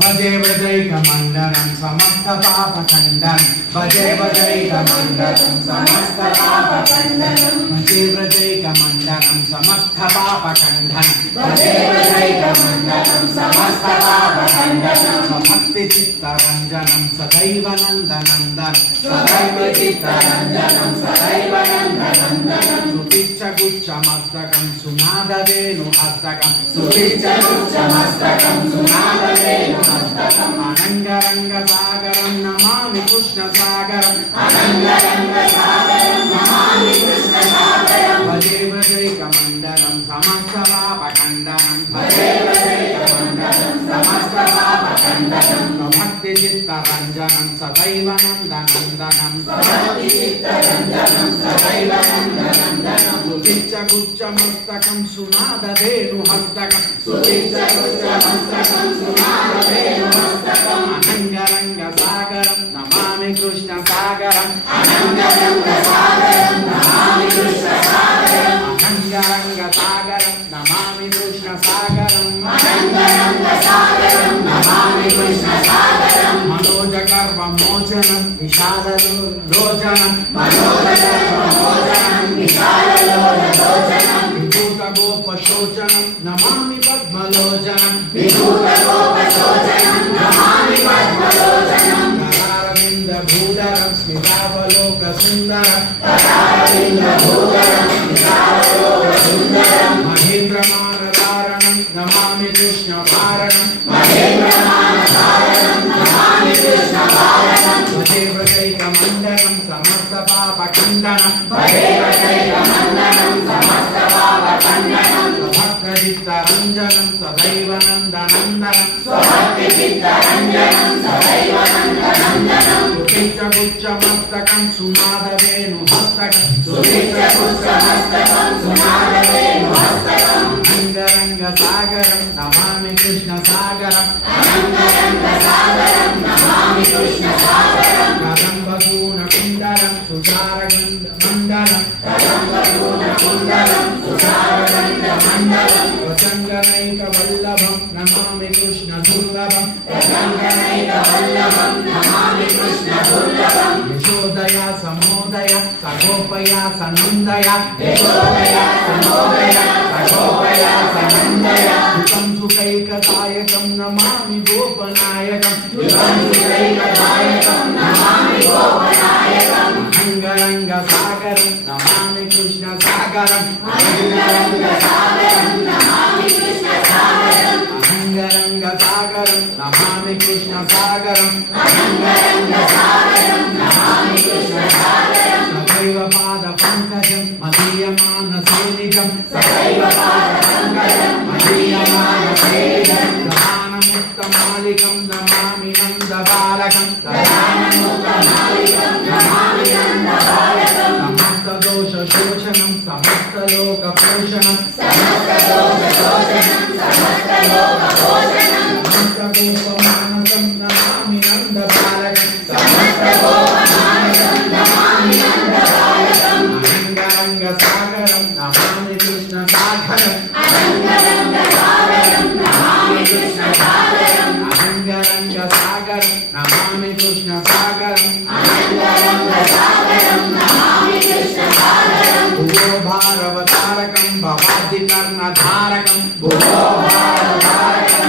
भजे व्रजैकमण्डलं समस्तपापखण्डनं भजे व्रजैकमण्डलं समस्तपापखण्डनं भजे व्रजैकमण्डलं समस्तपापखण्डनं भजे व्रजैकमण्डलं समस्तपापखण्डनं भक्तिचित्तरञ्जनं सदैव नन्दनन्दनं सदैव चित्तरञ्जनं सदैव नन्दनन्दनं सुपिच्चगुच्छमस्तकं सुनादवेणुहस्तकं सुपिच्चगुच्छमस्तकं सुनादवेणुहस्तकं अनङ्गरङ्गसागरं नमामि कृष्णसागरं अनङ्गरङ्गसागरं नमामि कृष्णसागरं भजे व्रजैकमण्डलं समस्तपापखण्डनं भजे व्रजैकमण्डलं समस्तपापखण्डनं भक्तिचित्तरञ्जनं सदैव नन्दनन्दनं भक्तिचित्तरञ्जनं सदैव नन्दनन्दनं सुपिच्चगुच्छमस्तकं सुनादवेणुहस्तकं सुपिच्चगुच्छमस्तकं सुनादवेणुहस्तकं अनङ्गरङ्गसागरं नमामि कृष्णसागरं अनङ्गरङ्गसागरं नमामि कृष्णसागरं अनङ्गरङ्गसागरं नमामि कृष्णसागरं अनङ्गरङ्गसागरं नमामि कृष्णसागरं मनोजगर्वमोचनं विशाललोचनं मनोजगर्वमोचनं विशाललोचनं विभूतगोपशोचनं नमामि पद्मलोचनं विभूतगोपशोचनं नमामि पद्मलोचनं करारविन्दभूधरं स्मितावलोकसुन्दरं करारविन्दभूधरं स्मितावलोकसुन्दरं महेन्द्रमानधारणं नमामि कृष्णभारणं महेन्द्रमानधारणं नमामि कृष्णभारणं भजे व्रजैकमण्डलं समस्तपापखण्डनं भजे व्रजैकमण्डलं समस्तपापखण्डनं भक्तचित्तरञ्जनं सदैव नन्दनन्दनं भक्तिचित्तरञ्जनं सदैव नन्दनन्दनं सुपिच्चगुच्छमस्तकं सुनादवेणुहस्तकं सुपिच्चगुच्छमस्तकं सुनादवेणुहस्तकं अनङ्गरङ्गसागरं नमामि कृष्णसागरं अनङ्गरङ्गसागरं नमामि कृष्णसागरं कदम्बसूनकुण्डलं सुधारगन्धमण्डलं कदम्बसूनकुण्डलं सुधारगन्धमण्डलं प्रसङ्गनैकवल्लभं नमामि कृष्णदुर्लभं प्रसङ्गनैकवल्लभं नमामि कृष्णदुर्लभं यशोदया समोदया सगोपया सनन्दया यशोदया समोदया सगोपया सनन्दया सुखं सुखैकदायकं नमामि गोपनायकं सुखं सुखैकदायकं नमामि गोपनायकं अनङ्गरङ्गसागरं नमामि कृष्णसागरं अनङ्गरङ्गसागरं नमामि कृष्णसागरं अनङ्गरङ्गसागरं नमामि कृष्णसागरं अनङ्गरङ्गसागरं नमामि कृष्णसागरं सदैव पादपङ्कजं मदीयमानसेनिजं सदैव पादपङ्कजं मदीयमानसेनिजं प्रधानमुक्तमालिकं नमामि नन्दबालकं प्रधानमुक्तमालिकं नमामि नन्दबालकं समस्तदोषशोषणं समस्तलोकपोषणं समस्तदोषशोषणं समस्तलोकपोषणं समस्तगोपमानसं नमामि नन्दबालकं समस्तगोपमानसं नमामि नन्दबालकं अनङ्गरङ्गसागरं नमामि कृष्णसागरं अनङ्गरङ्गसागरं नमामि कृष्णसागरं अनङ्गरङ्गसागरं नमामि कृष्णसागरं अनङ्गरङ्गसागरं नमामि कृष्णसागरं भुवो भारवतारकं भवादिकर्णधारकं भुवो भारवतारकं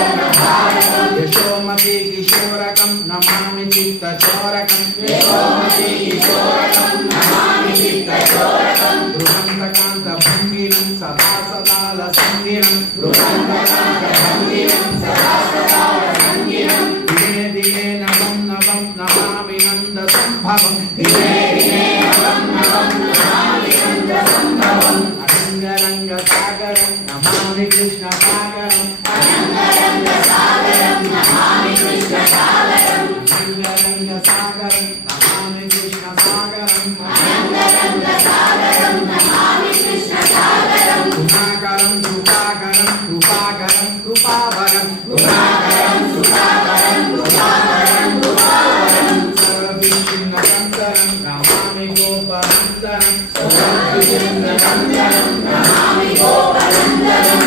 भवादिकर्णधारकं यशोमति किशोरकं नमामि चित्तचोरकं यशोमति किशोरकं नमामि चित्तचोरकं बृहन्तकान्तभङ्गिनं सदा सदा लसङ्गिनं बृहन्तकान्तभङ्गिनं सदा सदा लसङ्गिनं दिने दिने नवं नवं नमामि नन्दसम्भवं दिने दिने नवं नवं नमामि नन्दसम्भवं अनङ्गरङ्गसागरं नमामि कृष्णसागरं अनङ्गरङ्गसागरं नमामि कृष्णसागरं अनङ्गरङ्गसागरं नमामि कृष्णसागरं अनङ्गरङ्गसागरं नमामि कृष्णसागरं कृपाकरं कृपाकरं कृपाकरं कृपावरं कृपाकरं कृपाकरं कृपाकरं कृपावरं सर्वविघ्नकन्तरं नमामि गोपनन्दनं सर्वविघ्नकन्तरं नमामि गोपनन्दनं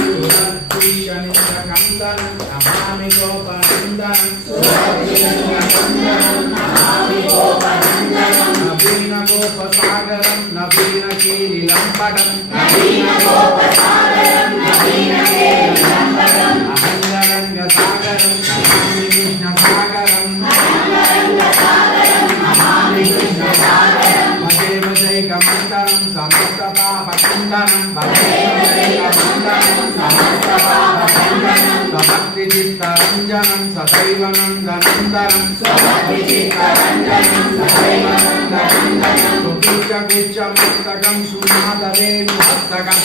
सुरद्विषनिकन्दनं नमामि నమామి గోపనందనం నవీన గోపసాగరం నవీన కీలిలంపడం అహంగరంగ సాగరం నమామి కృష్ణ సాగరం భజేమ జైకమంతరం సమస్త పాపఖండనం భక్తి చిత్తరంజనం సదైవ నందనందనం గుచ్చ మస్తకం సునాదరేణు హస్తకం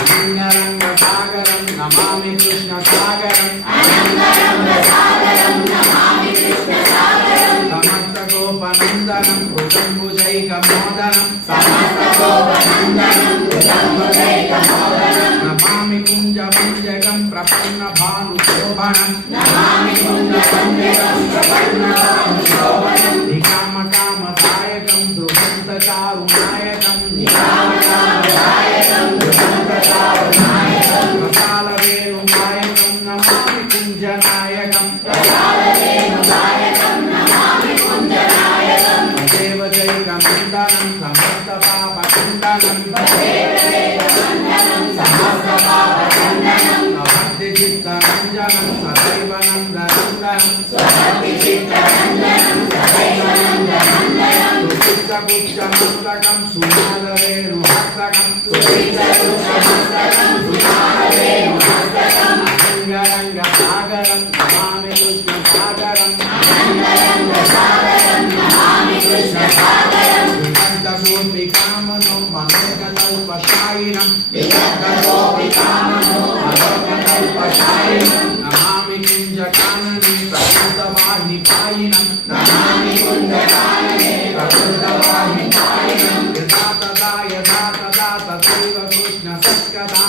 అనంగరంగ సాగరం నమామి కృష్ణ సాగరం సమస్త గోపనందనం భుజంబుజైకమోదనం నమామి కుంజమంజగం ప్రపన్న భానుశోభనం నికామ కామదాయకం ధ్రువంత చారునాయకం ప్రసాల వేణునాయకం నమామి కుంజనాయకం దేవజైకమందనం సమస్త పాపఖండనం భక్తి చిత్తరంజనం సదైవ నందనందనం గుచ్చమస్తకం సునాదరేణు హస్తకం అహంగరంగ సాగరం నమామి కృష్ణ సాగరం వికంతగోపికామనో మనోగతల్పశాయినం నమామి కుంజకానని ప్రకృతవాహిపాయినం యథా తదా తథైవ కృష్ణ సత్కథా